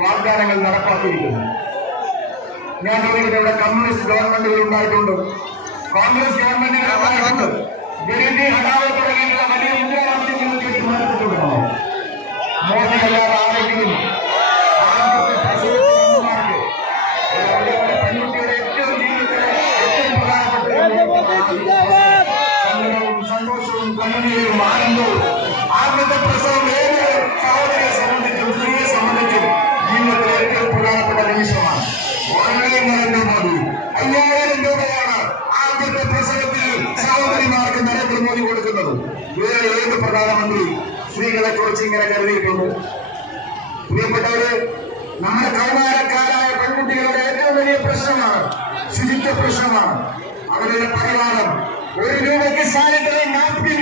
വാഗ്ദാനങ്ങൾ നടപ്പാക്കിയിരിക്കുന്നു. ഞാൻ ഇവിടെ കമ്മ്യൂണിസ്റ്റ് ഗവൺമെന്റുകൾ ഉണ്ടായിട്ടുണ്ട്, കോൺഗ്രസ് ഗവൺമെന്റുകൾ ഉണ്ടായിട്ടുണ്ട്. ഗരീബി ഹഠാവോ തുടങ്ങിയിട്ടുള്ള വലിയ മുദ്രാവാക്യങ്ങൾ തീരുമാനിച്ചിട്ടുണ്ടോ? മോദി അല്ലാതെ ആരെങ്കിലും പെൺകുട്ടിയുടെ ഏറ്റവും ജീവിതത്തിലെ ഏറ്റവും പ്രധാനപ്പെട്ട സന്തോഷവും കണ്ണുനീരും ആനന്ദവും ആദ്യത്തെ പ്രസവം ഏത് സഹോദരിയെ സംബന്ധിച്ചും സ്ത്രീയെ സംബന്ധിച്ചും ജീവിതത്തിലെ ഏറ്റവും പ്രധാനപ്പെട്ട നിമിഷമാണ്. ഓൺലൈൻ നരേന്ദ്രമോദി 5000 രൂപയാണ് ആദ്യത്തെ പ്രസവത്തിൽ സഹോദരിമാർക്ക് നരേന്ദ്രമോദി കൊടുക്കുന്നത്. വേറെ ഏത് പ്രധാനമന്ത്രി സ്ത്രീകളെ കുറിച്ച് ഇങ്ങനെ കരുതിയിട്ടുണ്ട്? പ്രിയപ്പെട്ടവര്, നമ്മുടെ കൗമാരക്കാരായ പെൺകുട്ടികളുടെ ഏറ്റവും വലിയ പ്രശ്നമാണ് ശുചിത്വ പ്രശ്നമാണ്. അവരുടെ പരിഹാരം 1 രൂപയ്ക്ക് സാനിറ്ററി നാപ്കിൻ